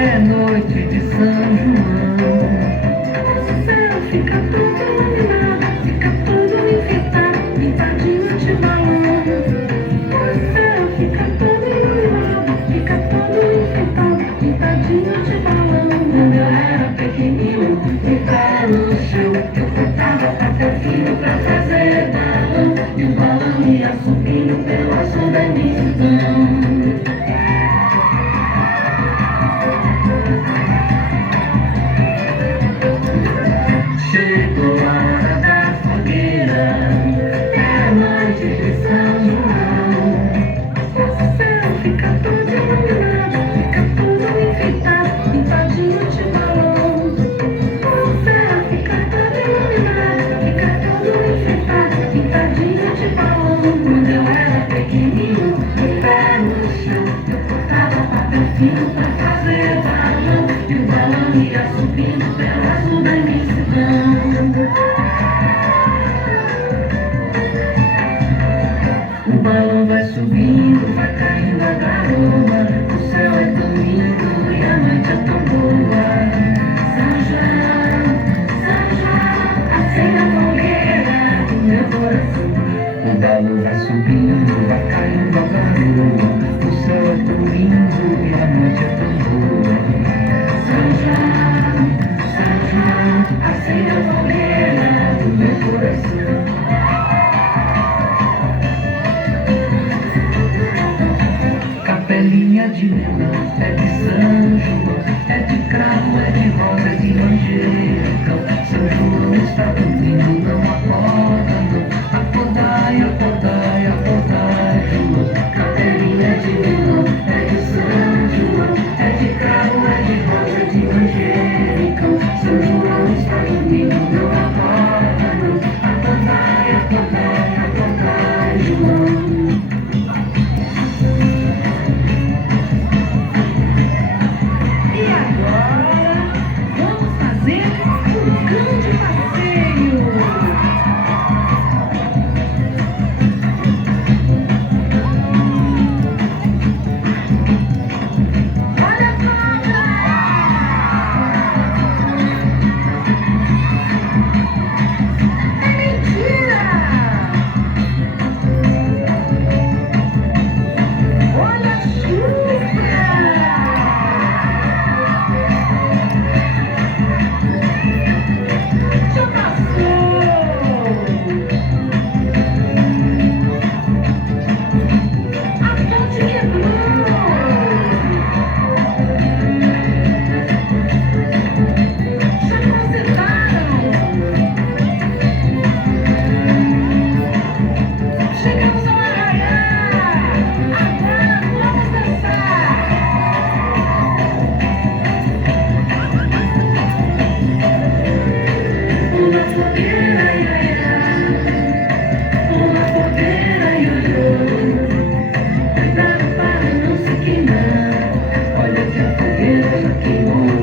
é noite de São João. O céu fica todo iluminado, fica todo enfeitado, pintadinho de balão. O céu fica todo iluminado, fica todo enfeitado, pintadinho de balão. Quando eu era pequenininho, de pé no chão, eu cortava papelzinho pra fazer balão, e o balão ia subindo pelo azul da imensidão. Chegou a hora da fogueira, é a noite de São João. O céu fica todo iluminado, fica todo enfeitado, pintadinho de balão. O céu fica todo iluminado, fica todo enfeitado, pintadinho de balão. Quando eu era pequenininho, de pé no chão, eu cortava papel fino pra fazer balão, e o balão ia subindo pelo azul da imensidão. O balão vai subindo, vai caindo a garoa. O céu é tão lindo e a noite é tão boa. São João, acenda a fogueira do meu coração. O balão vai subindo, vai caindo a garoa. O céu é tão lindo e a noite é tão boa. São João, acenda a fogueira do meu coração. Capelinha de melão, é de São João, é de cravo, é de rosa, é de manjericão. São João está dormindo, não acorda não. Acordai, acordai, acordai, João. Capelinha de melão, é de São João, é de cravo, é de rosa, é de manjericão. São João está dormindo, não acorda não. Acordai, acordai, acordai, João. E agora, vamos fazer um grande passeio. Olha a cobra! É mentira! Olha a chuva! Já passou! A ponte quebrou! Já consertaram! Chegamos ao arraial! Agora vamos dançar! Pula fogueira, ia, ia. Pula fogueira, ioiô. Cuidado para não se queimar. Olha que a fogueira já queimou.